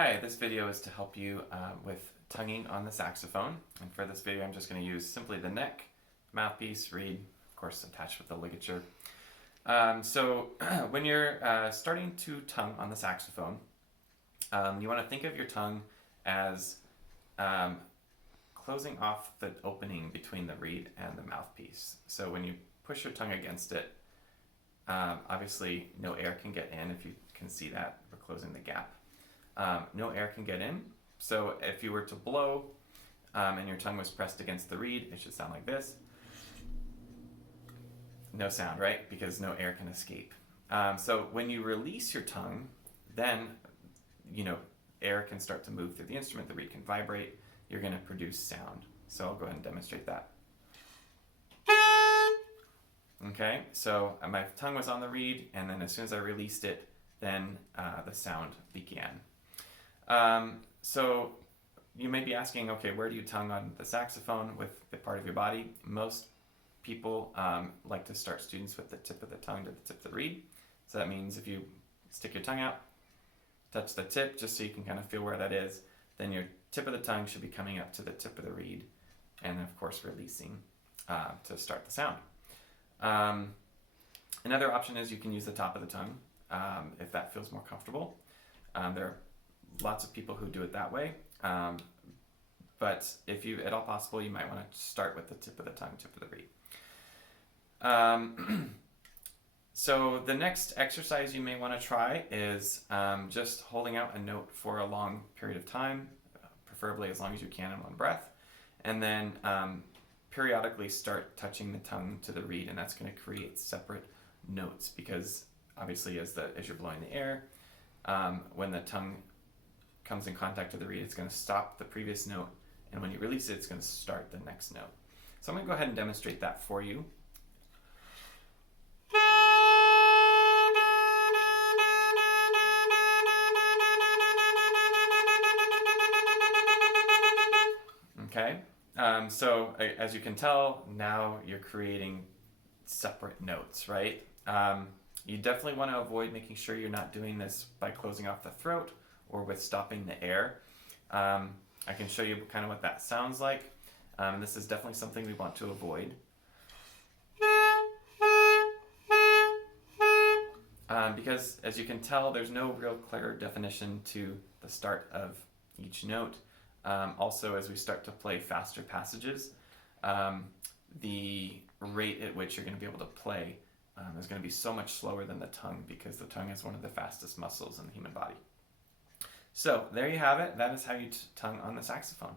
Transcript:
Hi, this video is to help you with tonguing on the saxophone. And for this video, I'm just going to use simply the neck, mouthpiece, reed, of course attached with the ligature. So when you're starting to tongue on the saxophone, you want to think of your tongue as closing off the opening between the reed and the mouthpiece. So when you push your tongue against it, obviously no air can get in. If you can see that, we're closing the gap. No air can get in. So if you were to blow and your tongue was pressed against the reed, it should sound like this. No sound, right? Because no air can escape. So when you release your tongue, then air can start to move through the instrument, the reed can vibrate, you're going to produce sound. So I'll go ahead and demonstrate that. Okay, so my tongue was on the reed, and then as soon as I released it, then the sound began. So you may be asking, okay, where do you tongue on the saxophone with the part of your body? Most people like to start students with the tip of the tongue to the tip of the reed. So that means if you stick your tongue out, touch the tip just so you can kind of feel where that is, then your tip of the tongue should be coming up to the tip of the reed, and then of course releasing to start the sound. Another option is you can use the top of the tongue if that feels more comfortable. There are lots of people who do it that way, but if you at all possible, you might want to start with the tip of the tongue, tip of the reed. So the next exercise you may want to try is just holding out a note for a long period of time, preferably as long as you can in one breath, and then periodically start touching the tongue to the reed, and that's going to create separate notes, because obviously as you're blowing the air, when the tongue comes in contact with the reed, it's going to stop the previous note, and when you release it, it's going to start the next note. So I'm going to go ahead and demonstrate that for you. Okay, so as you can tell, now you're creating separate notes, right? You definitely want to avoid making sure you're not doing this by closing off the throat or with stopping the air. I can show you kind of what that sounds like. This is definitely something we want to avoid. Because as you can tell, there's no real clear definition to the start of each note. Also, as we start to play faster passages, the rate at which you're going to be able to play is going to be so much slower than the tongue, because the tongue is one of the fastest muscles in the human body. So there you have it. That is how you tongue on the saxophone.